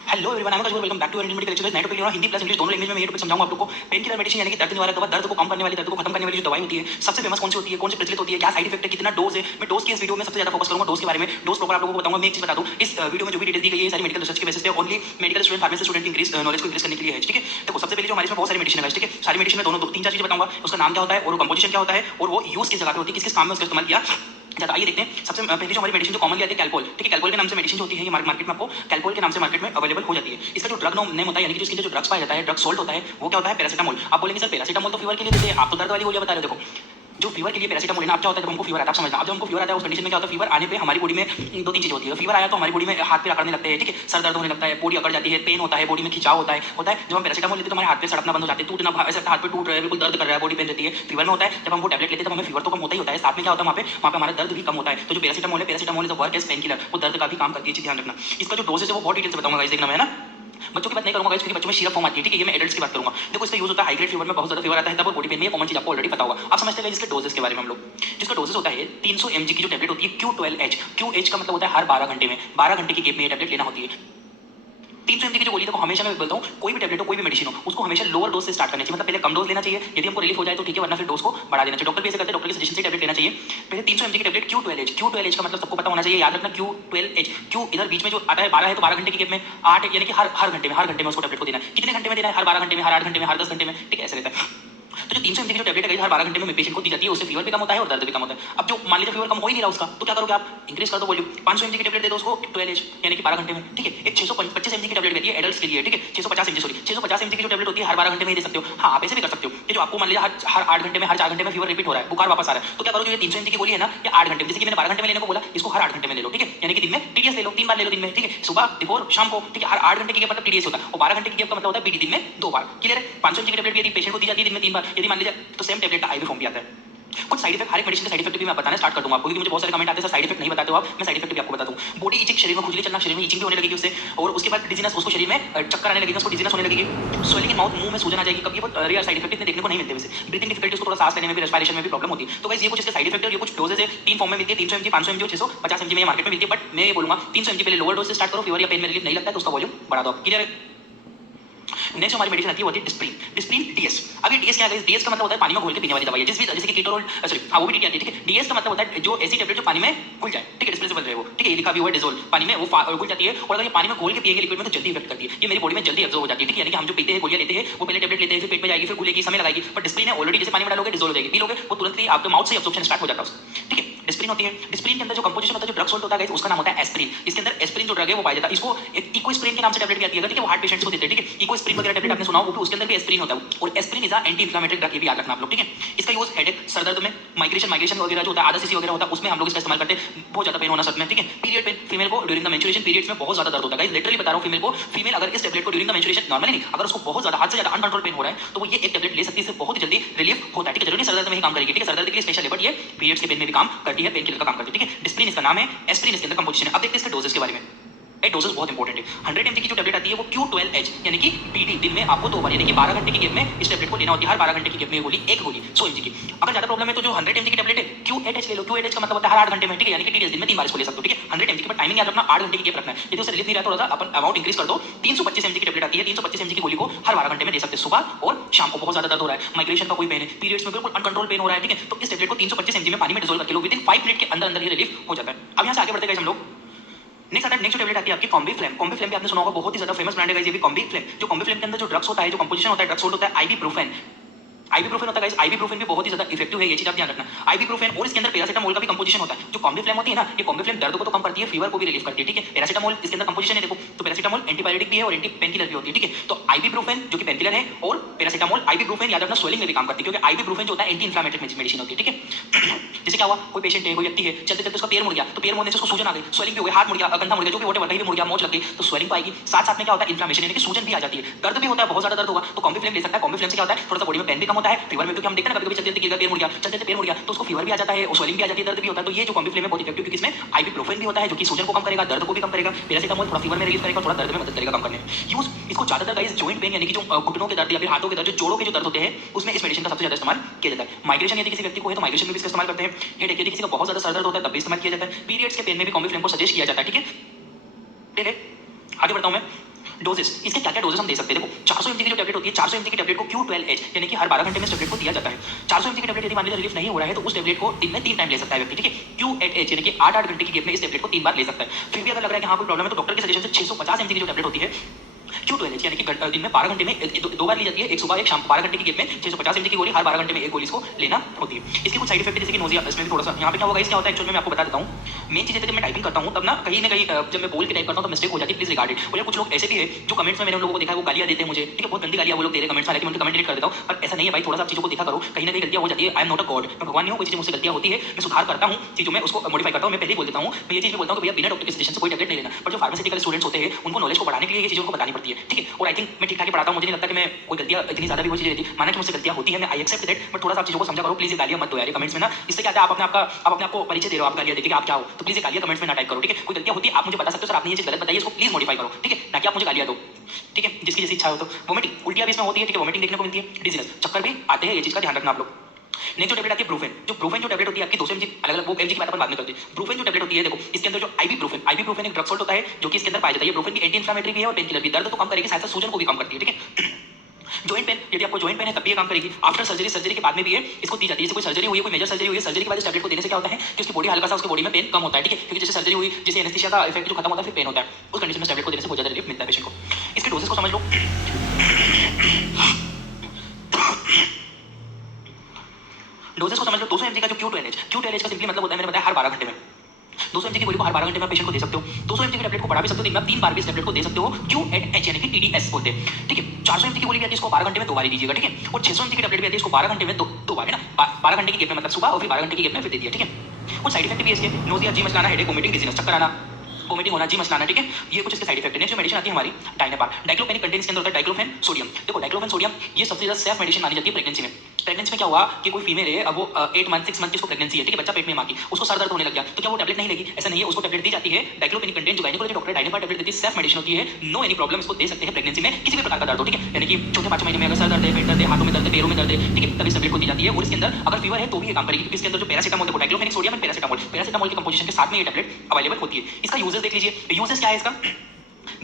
Hello everyone, I am welcome back to our Indian medical lecture. नए topic Hindi plus English दोनों language में मैं ये टॉपिक समझाऊंगा आप लोगों को। पेन किलर मेडिसिन यानी कि दर्द निवारक दवा, दर्द को कम करने वाली, दर्द को खत्म करने वाली जो दवाई होती है, सबसे फेमस कौन सी होती है, कौन सी प्रचलित होती है, क्या साइड इफेक्ट है, कितना डोज है। मैं डोज की इस वीडियो में सबसे ज्यादा फोकस करूंगा, डोज के बारे में। डोज प्रॉपर आप लोगों को बताऊंगा। मैं एक चीज बता दूं, इस वीडियो में जो भी डिटेल दी गई है सारी मेडिकल रिसर्च के बेसिस पे, only medical student, pharmacy student की इंक्रीज नॉलेज को इंक्रीज करने के लिए है। ठीक है, देखो सबसे पहले जो हमारे इसमें बहुत सारी मेडिसिन है, ठीक है, सारी मेडिसिन में दोनों तीन चार चीजें बताऊंगा। उसका नाम क्या होता है और कंपोजिशन क्या होता है और वो यूज किस जगह पे होती है, किस किस काम में उसका इस्तेमाल किया जाता। आइए देखते हैं। सबसे पहले जो हमारी मेडिसिन जो कॉमनली आती है कैल्पोल। ठीक है, कैल्पोल के नाम से मेडिसिन जो होती है ये मार्केट में आपको कैल्पोल के नाम से मार्केट में अवेलेबल हो जाती है। इसका जो ड्रग नेम होता है यानी कि इसके जो ड्रग्स पाया जाता है, ड्रग सोल्ट होता है, वो क्या होता है, पैरासीटामोल। आप बोलेंगे सर पैरासीटामोल तो फीवर के लिए देते हैं, आप तो दर्द वाली गोलियां बता रहे हो। देखो जो फीवर के लिए पैरासीटामोल लेना, आप क्या होता है जब हमको फीवर आता है, आप समझना, अब जब हमको फीवर आता है उस कंडीशन में क्या होता है, फीवर आने पे हमारी बॉडी में दो तीन चीजें होती है। फीवर आया तो हमारी बॉडी में हाथ पे अकड़ने लगते हैं, ठीक है, सर दर्द होने लगता है, बॉडी अकड़ जाती है, पेन होता है, बॉडी में खिंचाव होता है। जब हम पैरासीटामोल लेते हैं तो हमारे हाथ पे सड़कना बंद हो जाते हैं, टूटना, ऐसा हाथ पे टूट रहा है, बिल्कुल दर्द कर रहा है, बॉडी पेन रहती है। फीवर में होता है जब हम वो टैबलेट लेते हैं तब हमें फीवर तो कम होता ही होता है, साथ में क्या होता है वहाँ पे हमारा दर्द भी कम होता है। तो जो पैरासीटामोल है, paracetamol is a work as painkiller, वो दर्द का भी काम करती है, ध्यान रखना। इसका जो डोजेज है वो बहुत डिटेल से बताऊंगा गाइस, देखना है ना। बच्चों की बात नहीं करूंगा गाइस, क्योंकि बच्चों में सिरप फॉर्म आती है, ठीक है, ये मैं एडल्ट्स की बात करूंगा। देखो इसका यूज होता है हाई ग्रेड फीवर में, बहुत ज्यादा फीवर आता है तब, और बॉडी पेन में, ये कॉमन चीज आपको ऑलरेडी पता होगा। आप समझते हैं इसके डोजेस के बारे में हम लोग। जिसका डोजेस होता है 300 mg की जो टैबलेट होती है Q12H। QH का मतलब होता है हर 12 घंटे में, 12 घंटे की गैप में ये टैबलेट लेना होती है। 300 mg की जो गोली, देखो हमेशा मैं बोलता हूँ कोई भी टैबलेट हो, कोई भी मेडिसिन हो, उसको हमेशा लोअर डोज से स्टार्ट करना चाहिए। मतलब पहले कम डोज लेना चाहिए, यदि हमको रिलीफ हो जाए तो ठीक है, वरना फिर डोज को बढ़ा देना चाहिए। डॉक्टर भी ऐसे करते हैं, डॉक्टर के सजेशन से टैबलेट लेना चाहिए। पहले 300 mg की टैबलेट Q12H। Q12H का मतलब सबको पता होना चाहिए, याद रखना Q12H। Q इधर बीच में जो आता है 12 है तो 12 घंटे की गैप में, 8 यानी कि हर घंटे में उसको टैबलेट को देना है। कितने घंटे में देना है, हर 12 घंटे में, हर 8 घंटे में, हर 10 घंटे में, ठीक है, ऐसे रहता है। तो जो 300 mg की जो टैबलेट है हर 12 घंटे में पेशेंट को दी जाती है, उससे फीवर भी कम होता है और दर्द भी कम होता है। अब जो मान लीजिए फीवर कम हो ही नहीं रहा उसका, तो क्या करोगे आप, इंक्रीज कर दो वॉल्यूम, 500 mg की टैबलेट दे दो उसको 12H यानी कि 12 घंटे में, ठीक है। एक 625 mg की टैबलेट देती है एडल्ट्स के लिए, ठीक है, 650 mg, सॉरी 650 mg की जो टैबलेट होती है हर 12 घंटे में ही दे सकते हो। हाँ, आप ऐसे भी कर सकते हो कि जो आपको मान लीजिए हर 8 घंटे में, हर 4 घंटे में फीवर रिपीट हो रहा है, बुखार वापस आ रहा है, तो क्या करो, जो ये 300 mg की गोली है ना, ये 8 घंटे में, जैसे कि मैंने 12 घंटे में लेने को बोला, इसको हर 8 घंटे में ले लो, ठीक है, यानी कि दिन में TDS ले लो, 3 बार ले लो दिन में, ठीक है, सुबह देखो शाम को, ठीक है। हर 8 घंटे की गैप मतलब TDS होता है, और 12 घंटे की गैप का मतलब होता है BD दिन में 2 बार, क्लियर है। 500 mg की टैबलेट भी यदि पेशेंट को दी जाती है दिन में 3 बार, यदि मान लीजिए, तो सेम टैबलेट का IV फॉर्म भी आता है। कुछ साइड इफेक्ट, हर एक मेडिसिन के साइड इफेक्ट भी मैं बताना स्टार्ट कर दूंगा आपको, क्योंकि मुझे बहुत सारे कमेंट आते हैं सर साइड इफेक्ट नहीं बताते हो आप, मैं साइड इफेक्ट भी आपको बताता हूं। बॉडी इचिंग, शरीर में खुजली चलना, शरीर में इचिंग भी होने लगेगी उससे, और उसके बाद डिजीनेस, उसको शरीर में चक्कर आने लगेगा, उसको डिजीनेस होने लगेगी, स्वेलिंग इन माउथ, मुंह में सूजन आ जाएगी। कभी ये बहुत रेयर साइड इफेक्ट इतने देखने को नहीं मिलते वैसे। ब्रीथिंग डिफिकल्टी, उसको थोड़ा सांस लेने में भी, रेस्पिरेशन में भी प्रॉब्लम होती है। तो गाइस ये कुछ इसके साइड इफेक्ट है, ये कुछ डोजेज है, 3 फॉर्म में मिलती है, 300 mg, 500 mg और 650 mg में मार्केट में मिलती है। बट मैं ये बोलूंगा 300 mg पहले लोअर डोज से स्टार्ट करो, फीवर या पेन में रिलीफ नहीं लगता है तो उसका वॉल्यूम बढ़ा दो, क्लियर है। नेक्स्ट हमारी मेडिसिन आती है वो होती है डिस्प्रिन। Disprin DS। अब ये DS क्या है, DS का मतलब होता है पानी में घोल के पीने वाली दवाई है, जैसे कि कीटोल, सॉरी हाँ वो भी आती है, ठीक है। DS का मतलब होता है जो ऐसी टैबलेट जो पानी में घुल जाए, ठीक है, डिस्पेंसेबल रहे वो, ठीक है, ये लिखा भी हुआ है डिसोल्व, पानी में वो घुल जाती है, और अगर ये पानी में घोल के पिएंगे लिक्विड में तो जल्दी इफेक्ट करती है, ये मेरी बॉडी में जल्दी एब्जॉर्ब हो जाती है, ठीक है। यानी कि हम जो पीते हैं, गोलियां लेते हैं, वो पहले टैबलेट लेते हैं, फिर पेट में जाएगी, फिर घुलेगी, समय लगाएगी। पर डिस्प्रिन है ऑलरेडी, जैसे पानी में डालोगे डिसोल्व हो जाएगी, पी लोगे वो तुरंत ही आपके माउथ से एब्जॉर्प्शन स्टार्ट हो जाता है उसका, ठीक है। डिस्प्रिन होती है, डिस्प्रिन के अंदर जो कंपोजिशन होता है, जो ड्रग सोल्ट होता है उसका नाम होता है एस्प्रिन। इसके अंदर एस्प्रिन जो ड्रग है वो पाया जाता है, इसको इकोस्प्रिन के नाम से टैबलेट भी आती है, ठीक है, वो हार्ट पेशेंट्स को देते हैं, ठीक है। इकोस्प्रिन वगैरह टैबलेट आपने सुना हो, उसके अंदर भी एस्प्रिन होता है, और aspirin is anti inflammatory drug, ये भी याद रखना आप लोग, ठीक है। इसका यूज हेडेक, सर दर्द में, माइग्रेशन वगैरह जो होता है, आधा सीसी वगैरह होता है, उसमें हम लोग इसका इस्तेमाल करते हैं। बहुत ज्यादा पेन होना सर में, ठीक है। पीरियड पेन, फीमेल को ड्यूरिंग द मेंस्ट्रुएशन पीरियड्स में बहुत ज्यादा दर्द होता है, गाइस लिटरली बता रहा हूं, फीमेल को, फीमेल अगर इस टैबलेट को ड्यूरिंग द मेंस्ट्रुएशन, नॉर्मली नहीं, अगर उसको बहुत ज्यादा, हद से ज्यादा अनकंट्रोल पेन हो रहा है तो वो ये एक टैबलेट ले सकती है, इससे बहुत जल्दी रिलीफ होता है, ठीक है। जरूरी सर दर्द में ही काम करेगी, ठीक है, सर दर्द के लिए स्पेशल है, बट ये पीरियड्स के पेन में भी काम करती है, पेन किलर का काम करती है, ठीक है। डिस्प्रिन इसका नाम है, एस्प्रिन इसके अंदर कंपोजिशन है। अब देखते हैं इसके डोजेस के बारे में। डोजेस बहुत इंपॉर्टेंट है। 100 mg की जो टैबलेट आती है वो Q12H यानी कि BD, दिन में आपको 2 बार यानी कि 12 घंटे की गैप में इस टैबलेट को लेना होती है, हर 12 घंटे की गैप में गोली, एक गोली 100 mg की। अगर ज्यादा प्रॉब्लम है तो जो 100 mg की टैबलेट है Q8H ले लो। Q8H का मतलब होता है हर 8 घंटे में, ठीक है, यानी कि TDS दिन में 3 बार इसको ले सकते हो, ठीक है। 100 mg की टाइमिंग याद रखना, 8 घंटे की गैप रखना है। यदि उसे रिलीफ नहीं रहा तो थोड़ा सा अपन अमाउंट इंक्रीज कर दो। 325 mg की टैबलेट आती है, 325 mg की गोली को हर 12 घंटे में दे सकते हैं, सुबह और शाम को। बहुत ज्यादा दर्द हो रहा है, माइग्रेशन का कोई पेन है, पीरियड्स में बिल्कुल अनकंट्रोल पेन हो रहा है, ठीक है, तो इस टैबलेट को 325 mg में पानी में डिसोल्व करके लो, विद इन 5 मिनट के अंदर अंदर ये रिलीफ हो जाता है। अब यहाँ से आगे बढ़ते गए हम लोग। नेक्स्ट टैबलेट आती है आपकी कॉम्बीफ्लेम। कॉम्बीफ्लेम भी आपने सुना होगा, बहुत ही ज्यादा फेमस ब्रांड है गाइस ये भी कॉम्बीफ्लेम। जो कॉम्बीफ्लेम के अंदर जो ड्रग्स होता है, जो कंपोजिशन होता है, ड्रग्स होता है आइबुप्रोफेन। आइबुप्रोफेन होता है गाइस, आइबुप्रोफेन भी बहुत ही ज्यादा इफेक्टिव है, ये चीज आप ध्यान रखना। आइबुप्रोफेन और इसके अंदर पैरासीटामोल का भी कंपोजिशन होता है। जो कॉम्बीफ्लेम होती है ना, ये कॉम्बीफ्लेम दर्द को तो कम करती है, फीवर को भी रिलीफ करती है, ठीक है। पैरासीटामोल इसके अंदर कंपोजिशन है, देखो तो पैरासीटामोल एंटीबायोटिक भी है और एंटी पेनकिलर भी होती है, ठीक है। तो आइबुप्रोफेन जो कि पेनकिलर है, और पैरासीटामोल, आइबुप्रोफेन याद रखना स्वेलिंग में भी काम करती है, क्योंकि आइबुप्रोफेन जो होता है एंटी इंफ्लेमेटरी मेडिसिन होती है, ठीक है। जैसे क्या हुआ, कोई पेशेंट है, कोई व्यक्ति है, चलते चलते उसका पैर मुड़ गया, तो पैर मुड़ने से उसको सूजन आ गई, स्वेलिंग भी हो गई, हाथ मुड़ गया, कंधा मुड़ गया, जो भी वोटे कहीं भी मुड़ गया, मोच लग गई, तो स्वेलिंग पाएगी, साथ साथ में क्या होता है, इन्फ्लेमेशन यानी कि सूजन भी आ जाती है, दर्द भी होता है, बहुत ज्यादा दर्द होगा, तो कॉम्बीफ्लेम ले सकता है। कॉम्बीफ्लेम से क्या होता है, थोड़ा सा बॉडी में पेन भी कम होता है, फीवर में, क्योंकि हम देखते हैं ना कभी कभी चलते पैर मुड़ गया, चलते पैर मुड़ गया, तो उसको फीवर भी आ जाता है और स्वेलिंग भी आ जाती है, दर्द भी होता है। तो ये जो कॉम्बीफ्लेम है बहुत इफेक्टिव, क्योंकि इसमें आइबुप्रोफेन भी होता है जो कि सूजन को कम करेगा, दर्द को भी कम करेगा, पैरासीटामोल थोड़ा फीवर में रिलीफ करेगा, थोड़ा दर्द में मदद करेगा कम करने में। यूज इसको ज्यादातर गाइस जॉइंट पेन यानी कि जो घुटनों के दर्द या फिर हाथों के दर्द, जो जोड़ों के जो दर्द होते हैं, उसमें इस मेडिसिन का सबसे ज्यादा इस्तेमाल किया जाता है। माइग्रेशन यदि किसी व्यक्ति को है तो माइग्रेशन में भी इसका इस्तेमाल करते हैं। हेडेक यदि किसी का बहुत ज्यादा सर दर्द होता है तब भी इस्तेमाल किया जाता है। पीरियड्स के पेन में भी कॉम्बीफ्लेम को सजेस्ट किया जाता है, ठीक है। आगे बढ़ता हूं मैं। डोजेस, इसके क्या क्या डोजेस हम दे सकते हैं? देखो 400 mg की जो टैबलेट होती है, 400 mg की टैबलेट को Q12H यानी कि हर 12 घंटे में इस टैबलेट को दिया जाता है। 400 mg की टैबलेट यदि मान लीजिए रिलीफ नहीं हो रहा है तो उस टैबलेट को दिन में 3 टाइम ले सकता है व्यक्ति, ठीक है। Q8H यानी कि 8-8 घंटे की गैप में इस टैबलेट को 3 बार ले सकता है। फिर भी अगर लग रहा है कि हाँ कोई प्रॉब्लम है तो डॉक्टर के सजेशन से 650 mg की जो टैबलेट होती है Q12H यानी कि दिन में 12 घंटे में दो बार ली जाती है, एक सुबह एक शाम, 12 घंटे की गैप में 650 mg की गोली हर 12 घंटे में एक गोली इसको लेना होती है। इसके कुछ साइड इफेक्ट जैसे कि नोजिया, इसमें भी थोड़ा सा यहाँ पे क्या होगा, इसका होता है एक्चुअली मैं आपको बता देता हूँ। मेन चीज है जब मैं टाइपिंग करता हूँ तब ना कहीं जब मैं बोल के टाइप करता हूँ तो मिस्टेक हो जाती है, प्लीज रिगार्ड इट। और कुछ लोग ऐसे भी है जो कमेंट्स में मैंने उन लोगों को देखा है वो गालियां देते हैं मुझे, ठीक है, बहुत गंदी गालियां वो लोग दे रहे हैं कमेंट्स में, लेकिन उनके कमेंट डिलीट कर देता हूँ। पर ऐसा नहीं है भाई, थोड़ा सा चीजों को देखा करो, कहीं ना कहीं गलतियां हो जाती है। I am not a God, मैं भगवान नहीं हूँ, कोई चीज मुझसे गलतियां होती है, मैं सुधार करता हूँ चीजों में, उसको मॉडिफाई करता हूँ। मैं पहले ही बोल देता हूँ, मैं ये चीज भी बोलता हूँ कि भैया बिना डॉक्टर के सजेशन से कोई टैबलेट नहीं लेना। पर जो फार्मास्यूटिकल स्टूडेंट्स होते हैं उनको नॉलेज को बढ़ाने के लिए ये चीजों को बतानी पड़ती है, ठीक है। और आई थिंक मैं ठीक ठाक ही पढ़ाता हूँ, मुझे नहीं लगता कि मैं कोई गलतियां इतनी ज्यादा भी वो चीजें रहती, माना कि मुझसे गलतियां होती है, मैं आई एक्सेप्ट दैट, बट थोड़ा सा चीजों को समझा करो प्लीज। ये गालियां मत दो यार कमेंट्स में ना, इससे क्या है आप अपने आप को परिचय दे रहे हो, आप गालियां देके आप क्या हो, तो प्लीज ये गालियां कमेंट्स में ना टाइप करो, ठीक है। कोई गलतियां होती है आप मुझे बता सकते हो, सर आपने ये चीज गलत बताई है, इसको प्लीज मॉडिफाई करो, ठीक है, ना कि आप मुझे गालियां दो, ठीक है। जिसकी जैसी इच्छा हो। तो वोमिटिंग, उल्टियां भी इसमें होती है, ठीक है, वोमिटिंग देखने को मिलती है, डिजीनेस, चक्कर भी आते हैं, ये चीज का ध्यान रखना आप लोग। नेक्स्ट जो टैबलेट आती है ब्रूफेन, जो टैबलेट होती है आपकी 200 mg, अलग अलग वो mg की बात अपन बाद में करते हैं। ब्रूफेन जो टैबलेट होती है, देखो इसके अंदर जो आईबीप्रोफेन एक ड्रग सॉल्ट होता है जो कि इसके अंदर पाया जाता है। ये ब्रूफेन भी एंटी इंफ्लेमेटरी भी है और पेन किलर भी, दर्द तो कम करेगी, साथ साथ सूजन को भी कम करती है, ठीक है। जॉइंट पेन, यदि आपको जॉइंट पेन है तब भी ये काम करेगी। आफ्टर सर्जरी के बाद में भी है इसको दी जाती है। जैसे कोई सर्जरी हुई है, कोई मेजर सर्जरी हुई है, सर्जरी के बाद इस टैबलेट को देने से क्या होता है कि उसकी बॉडी हल्का सा, उसकी बॉडी में पेन कम होता है, ठीक है, क्योंकि जैसे सर्जरी हुई, जैसे एनेस्थीसिया का इफेक्ट जो खत्म होता है फिर पेन होता है, उस कंडीशन में टैबलेट को देने से बहुत ज्यादा रिलीफ मिलता है पेशेंट को। इसके डोजेस को समझ लो। डोजेस को समझ लो। 200 mg का जो Q12H का सिंपली मतलब होता है, मैंने बताया हर 12 घंटे में 200 mg की गोली को हर 12 घंटे में पेशेंट को दे सकते हो। 200 mg की टैबलेट को बढ़ा भी सकते हो, दिन में 3 बार भी इस टैबलेट को दे सकते हो। Q8H यानी कि TDS बोलते हैं, ठीक है। 400 mg की गोली भी आती है, इसको 12 घंटे में 2 बार ही दीजिएगा, ठीक है। और 600 mg की टैबलेट भी आती है, इसको 12 घंटे में दो बार है ना, 12 घंटे की गैप में, मतलब सुबह और फिर 12 घंटे की गैप में फिर दे दिया, ठीक है। कुछ साइड इफेक्ट भी है इसके, नोजिया, जी मचलाना, हेडेक, वोमिटिंग, डिजीनेस, चक्कर आना, वोमिटिंग होना, जी मचलाना, ठीक है, ये कुछ इसके साइड इफेक्ट है। नेक्स्ट जो मेडिसिन आती है हमारी डायनेपार, डाइक्लोफेनिक कंटेंट इसके अंदर होता है डाइक्लोफेन सोडियम। देखो डाइक्लोफेन सोडियम ये सबसे ज्यादा सेफ मेडिसिन मानी जाती है प्रेगनेंसी में। प्रेगनेंसी में क्या हुआ कि कोई फीमेल है, अब वो 8 मंथ 6 मंथ की उसको प्रेगनेंसी है, ठीक है, बच्चा पेट में मां की, उसको सर दर्द होने लग गया, तो क्या वो टैबलेट नहीं लेगी? ऐसा नहीं है, उसको टैबलेट दी जाती है डाइक्लोफेनिक कंटेंट, जो गायनेकोलॉजी डॉक्टर डायनेपार टैबलेट देती है, सेफ मेडिसिन होती है, नो एनी प्रॉब्लम, इसको दे सकते हैं प्रेगनेंसी में किसी भी प्रकार का दर्द हो, ठीक है। यानी कि चौथे 5 महीने में अगर सर दर्द है, पेट दर्द है, हाथों में दर्द है, पैरों में दर्द है, ठीक है, तब इस टैबलेट को दी जाती है। और इसके अंदर अगर फीवर है तो भी ये काम करेगी, क्योंकि इसके अंदर जो पैरासिटामोल, देखो डाइक्लोफेनिक सोडियम एंड पैरासिटामोल की कंपोजिशन के साथ में ये टैबलेट अवेलेबल होती है। इसका यूजेस देख लीजिए, यूजेस क्या है इसका।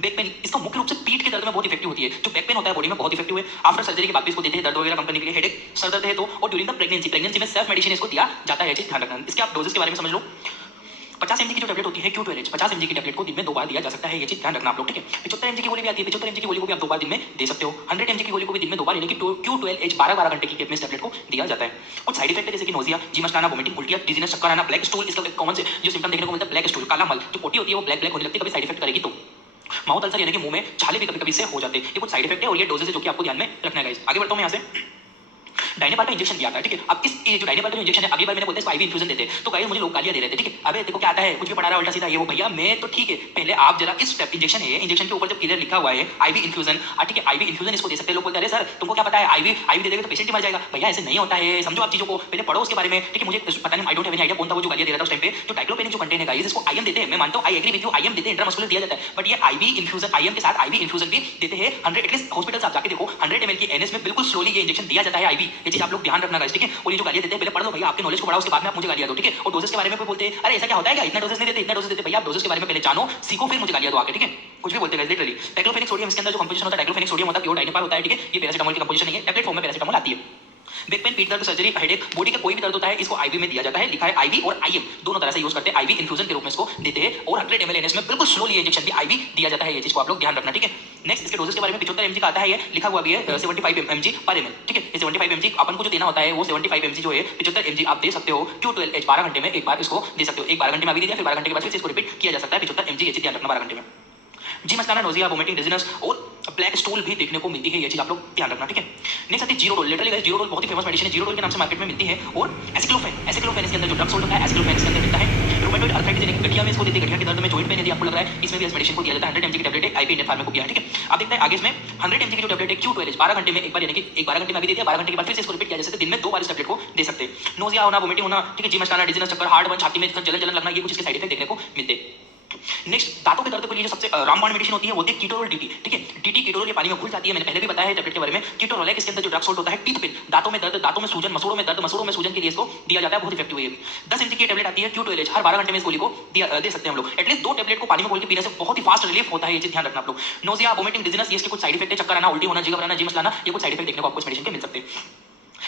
बैक पेन, इसका मुख्य रूप से पीठ के दर्द में बहुत इफेक्टिव होती है। जो बैक पेन होता है बॉडी में बहुत इफेक्टिव है। आफ्टर सर्जरी के बाद भी इसको देते हैं दर्द वगैरह कम करने के लिए। हेडेक, सर दर्द है तो, और ड्यूरिंग द प्रेगनेंसी में सेल्फ मेडिसिन इसको दिया जाता है, चीज ध्यान रखना। इसके आप डोजेस के बारे में समझ लो। 50 mg की जो टैबलेट होती है Q12H, 50 mg की टैबलेट को दिन में 2 बार दिया जा सकता है, ये चीज ध्यान रखना आप लोग, ठीक है। 75 mg की गोली भी आती है, 75 mg की गोली को भी आप 2 बार दिन में दे सकते हो। 100 mg की गोली को भी दिन में 2 बार, यानी कि Q12H 12 घंटे की गैप में इस टैबलेट को दिया जाता है। कुछ साइड इफेक्ट है जैसे कि नोजिया, जी मचलाना, वोमिटिंग, उल्टियां, डिजीनेस, चक्कर आना, ब्लैक स्टूल, इसका कॉमन से जो सिम्टम देखने को मिलता है ब्लैक स्टूल, काला मल, जो पोटी होती है वो ब्लैक होने लगती है, कभी साइड इफेक्ट करेगी तो। माउथ अल्सर यानी कि मुंह में छाले भी कभी कभी से हो जाते हैं। ये कुछ साइड इफेक्ट है और ये डोजेस है जो कि आपको ध्यान में रखना है गाइस। आगे बढ़ता हूं मैं यहाँ से। डायनेपार का इंजेक्शन दिया था, ठीक है। अब इस ये जो डायनेपार का इंजेक्शन है, अगली बार मैंने बोलता है इसको आईवी इन्फ्यूजन देते हैं, तो गाइस मुझे लोग गालियां दे रहे थे, ठीक है। अबे देखो क्या आता है, कुछ भी पढ़ा रहा है उल्टा सीधा ये वो, भैया मैं तो ठीक है, पहले आप जरा इस स्टेप इंजेक्शन है, इंजेक्शन के ऊपर जब क्लियर लिखा हुआ है आईवी इन्फ्यूजन, ठीक है, आईवी इन्फ्यूजन इसको दे सकते हैं। लोग बोलते हैं अरे सर तुमको क्या पता है आईवी दे देंगे तो पेशेंट ही मर जाएगा। भैया ऐसे नहीं होता है, समझो आप चीजों को, पहले पढ़ो उसके बारे में, ठीक है। मुझे पता नहीं, I don't have any idea कौन था वो जो गालियां दे रहा था उस टाइम पे। जो डाइक्लोफेनिक जो कंटेंट है गाइस, इसको आईएम देते हैं, मैं मानता हूं, I agree with you, IM देते हैं, इंट्रामस्कुलर दिया जाता है, बट ये आईवी इन्फ्यूजन, आईएम के साथ आईवी इन्फ्यूजन भी देते हैं। 100 एटलीस्ट हॉस्पिटल आप जाके देखो 100 ml की एनएस में बिल्कुल स्लोली ये इंजेक्शन दिया जाता है आईवी, ये चीज आप लोग ध्यान रखना गाइस, ठीक है। और ये जो गालियां देते हैं पहले पढ़ लो भैया, आपके नॉलेज को बढ़ाओ, उसके बाद में आप मुझे गालियां दो, ठीक है। और डोजेस के बारे में कोई बोलते हैं अरे ऐसा क्या होता है क्या, इतना डोजेस नहीं देते, इतना डोजेस देते, भैया आप डोजेस के बारे में पहले जानो सीखो, फिर मुझे गालियां दो आके, ठीक है। कुछ भी बोलते हैं लिटरली। डाइक्लोफेनिक सोडियम, इसके अंदर जो कंपोजिशन होता है डाइक्लोफेनिक सोडियम होता है, प्योर डायनेपार होता है, ठीक है। ये पैरासिटामोल की कंपोजिशन नहीं है, टैबलेट फॉर्म में पैरासिटामोल आती है। बैक पेन, पीठ दर्द, सर्जरी, हेडेक, बॉडी का कोई भी दर्द होता है, इसको आईवी में दिया जाता है, लिखा है आईवी और आईएम दोनों तरह से यूज करते हैं। आईवी इन्फ्यूजन के रूप में इसको देते हैं और 100 ml एनएस में बिल्कुल स्लोली इंजेक्शन भी आईवी दिया जाता है, ये चीज को आप लोग ध्यान रखना, ठीक है। नेक्स्ट इसके डोजेस के बारे में 75 mg का आता है, ये लिखा हुआ भी है 75 mg पर ml, ठीक है। ये 75 mg अपन को जो देना होता है वो 75 mg जो है 75 mg आप दे सकते हो। Q12H 12 घंटे में एक बार इसको दे सकते हो, एक 12 घंटे में अभी दे दिया, फिर 12 घंटे के बाद फिर इसको रिपीट किया जा सकता है 75 mg, ये चीज ध्यान रखना 12 घंटे में। जी मस्ताना, नोजिया, वोमिटिंग, डिजीनेस और ब्लैक स्टूल भी देखने को मिलती है, ये चीज आप लोग ध्यान रखना, ठीक है। नेक्स्ट आती है जीरोडोल, लिटरली गाइस जीरोडोल बहुत ही फेमस मेडिसिन है, जीरोडोल के नाम से मार्केट में मिलती है। और एसिक्लोफेन इसके अंदर जो ड्रग सोल्ट होता है, एसिक्लोफेन इसके अंदर मिलता है। रूमेटॉइड अर्थराइटिस यानी गठिया में इसको देते हैं, गठिया के दर्द में, जॉइंट पेन यदि आपको लग रहा है, इसमें भी इस मेडिसिन को दिया जाता है। 100 mg की टैबलेट है, आईपी इंडियन फार्मा को दिया है, ठीक है। अब देखते हैं आगे इसमें 100 mg की जो टैबलेट है Q12H 12 घंटे में एक बार, यानी कि एक 12 घंटे में अभी दे दिया, 12 घंटे के बाद फिर से इसको रिपीट किया जा सकता है, दिन में 2 बार इस टैबलेट को दे सकते हैं। नोजिया होना, वोमिटिंग होना, ठीक है, जी मस्ताना, डिजीनेस, चक्कर, हार्ट बर्न, छाती में जलन लगना, ये कुछ इसके साइड इफेक्ट देखने को मिलते हैं। नेक्स्ट दांतों के दर्द के लिए सबसे रामबाण मेडिसिन होती है वो होती है कीटोरोल डीटी। ठीक है, डीटी कीटोरोल ये पानी में घुल जाती है, मैंने पहले भी बताया है टैबलेट के बारे में। कीटोरोल है इसके अंदर जो ड्रग सोल्ट होता है टीथ पेन, दांतों में दर्द, दांतों में सूजन, मसूड़ों में दर्द, मसूड़ों में सूजन के लिए इसको दिया जाता है, बहुत इफेक्टिव है ये भी। 10 mg की टैबलेट आती है Q12H, हर 12 घंटे में इस गोली को दे सकते हैं हम लोग। एटलीस्ट 2 टैबलेट को पानी में घोल के पीने से बहुत ही फास्ट रिलीफ होता है, ये चीज ध्यान रखना आप लोग। नोजिया, वोमिटिंग, डिजीनेस, ये इसके कुछ साइड इफेक्ट है, चक्कर आना, उल्टी होना, जी घबराना, जी मचलाना, ये कुछ साइड इफेक्ट देखने को आपको इस मेडिसिन के मिल सकते हैं।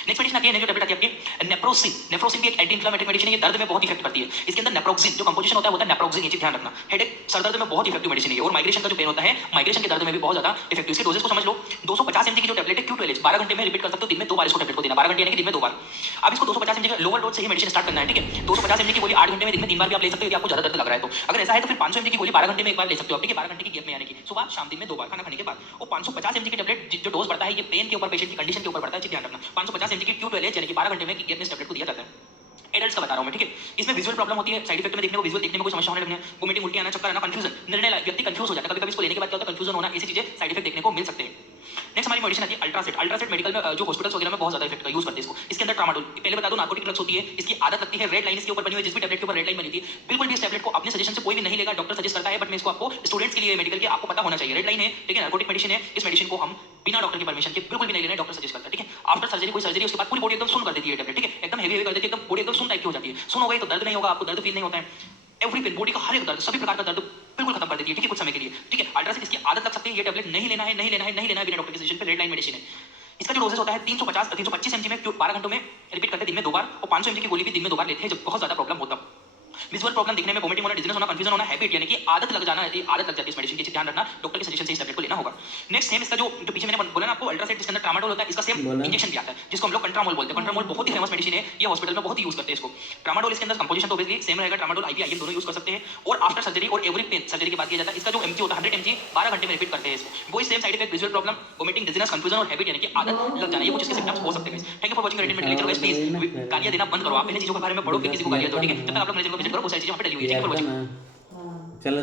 नेक्स्ट मेडिसिन आती है, नेक्स्ट टैबलेट आती है आपकी नेप्रोसिन। नेप्रोसिन भी एक एंटी इंफ्लेमेटरी मेडिसिन है, ये दर्द में बहुत इफेक्ट करती है। इसके अंदर नेप्रोक्सिन जो कंपोजिशन होता है नेप्रोक्सिन, ये चीज ध्यान रखना। हेडेक, सर दर्द में बहुत इफेक्टिव मेडिसिन है और माइग्रेशन का जो पेन होता है, माइग्रेशन के दर्द में भी बहुत ज्यादा इफेक्टिव। इसके डोजेस को समझ लो, 250 mg की जो टैबलेट है Q12H 12 घंटे में रिपीट कर सकते हो, दिन में 2 बार इसको टैबलेट को देना, 12 घंटे यानी कि दिन में 2 बार। अब इसको 250 mg का लोअर डोज से ही मेडिसिन स्टार्ट करना है। ठीक है, 250 mg की गोली 8 घंटे में दिन में 3 बार भी आप ले सकते हो, यदि आपको ज्यादा दर्द लग रहा है तो। अगर ऐसा है तो फिर 500 mg की गोली 12 घंटे में एक बार ले सकते हो आप। ठीक है, 12 घंटे की गैप में, यानी कि सुबह शाम दिन में 2 बार खाना खाने के बाद। और 550 mg की टैबलेट जो डोज बढ़ता है, ये पेन के ऊपर, पेशेंट की कंडीशन के ऊपर बढ़ता है, ध्यान रखना। 550 mg की Q12H यानी कि 12 घंटे में गैप में इस टैबलेट को दिया जाता है। एडल्ट्स का बता रहा हूं मैं। ठीक है, इसमें विजुअल प्रॉब्लम होती है, साइड इफेक्ट में देखने को, विजुअल देखने में कोई समस्या होने लगनी है, वोमिटिंग, उल्टी आना, चक्कर आना, कंफ्यूजन, निर्णय व्यक्ति कंफ्यूज हो जाता है, कभी-कभी इसको लेने के बाद क्या होता है, कंफ्यूजन होना, ऐसी चीजें साइड इफेक्ट देखने को मिल सकते हैं। नेक्स्ट हमारी मेडिसिन आती है अल्ट्रासेट। अल्ट्रासेट मेडिकल में जो हॉस्पिटल्स वगैरह में बहुत ज्यादा इफेक्ट यूज करते हैं इसको। इसके अंदर ट्रामाडोल, पहले बता दो नार्कोटिक ड्रग्स होती है, इसकी आदत लगती है, रेड लाइन इसके ऊपर बनी हुई है, जिस भी टैबलेट के ऊपर रेड लाइन बनी थी। बिल्कुल भी इस टैबलेट को अपने सजेशन से कोई भी नहीं लेगा, डॉक्टर सजेस्ट करता है, बट मैं इसको आपको स्टूडेंट्स के लिए मेडिकल के आपको पता होना चाहिए, रेड लाइन है, ठीक है, नार्कोटिक मेडिसिन है, इस मेडिसिन को हम बिना डॉक्टर की परमिशन के बिल्कुल भी नहीं लेना, डॉक्टर सजेस्ट करता है। ठीक है, आफ्टर सर्जरी, कोई सर्जरी उसके बाद पूरी बॉडी एकदम सुन कर देती है टैबलेट। ठीक है, एकदम हेवी कर देती है, एकदम बॉडी एकदम सुन टाइप की हो जाती है। सुन हो गई तो दर्द नहीं होगा, आपको दर्द फील नहीं होता है, एवरी पेन, बॉडी का हर एक दर्द, सभी प्रकार का दर्द बिल्कुल खत्म कर देती है। ठीक है, कुछ समय के लिए। ठीक है, अल्ट्रासेट इसकी आदत लग सकती है, ये टैबलेट नहीं लेना है, नहीं लेना है, नहीं लेना है बिना डॉक्टर के सजेशन पे, रेड लाइन मेडिसिन है। इसका जो डोजेस होता है 325 mg में 12 घंटों में रिपीट करते हैं, दिन में 2 बार, और 500 mg की गोली भी दिन में 2 बार लेते हैं जब बहुत ज्यादा प्रॉब्लम होता है। विजुअल प्रॉब्लम दिखने में, वोमिटिंग होना, डिजीनेस होना, कंफ्यूजन होना, हैबिट यानी कि आदत लग जाना, आदत लग जाती है इस मेडिसिन की, ध्यान रखना, डॉक्टर के सजेशन से इस टैबलेट को लेना होगा। नेक्स्ट सेम इसका जो पीछे मैंने बोला ना आपको अल्ट्रासेट, जिसके अंदर ट्रामाडोल होता है, इसका सेम इंजेक्शन भी आता है, जिसको हम लोग कंट्रामोल बोलते हैं। कंट्रामोल बहुत ही फेमस मेडिसिन है, ये हॉस्पिटल में बहुत ही यूज करते हैं इसको। ट्रामाडोल इसके अंदर कंपोजिशन तो ऑब्वियसली सेम रहेगा, ट्रामाडोल आईवी आईएम दोनों यूज कर सकते हैं। और आफ्टर सर्जरी और एवरी पेन, सर्जरी के बाद किया जाता है। इसका जो एमजी होता है 100 mg 12 घंटे में रिपीट करते हैं इसको। वो same side effect, visual problem, vomiting, dizziness, confusion और हैबिट यानी कि आदत लग जाना, ये कुछ इसके सिम्पटम्स हो सकते हैं। Thank you for watching radiant lecture guys. Please गालियां देना बंद करो, आप पहले चीजों के बारे में पढ़ो, फिर किसी को गालियां दो। ठीक है, जब तक आप लोग मेरे चैनल को विजिट करो, वो सारी चीजें वहां पे डली हुई है। Thank you for watching.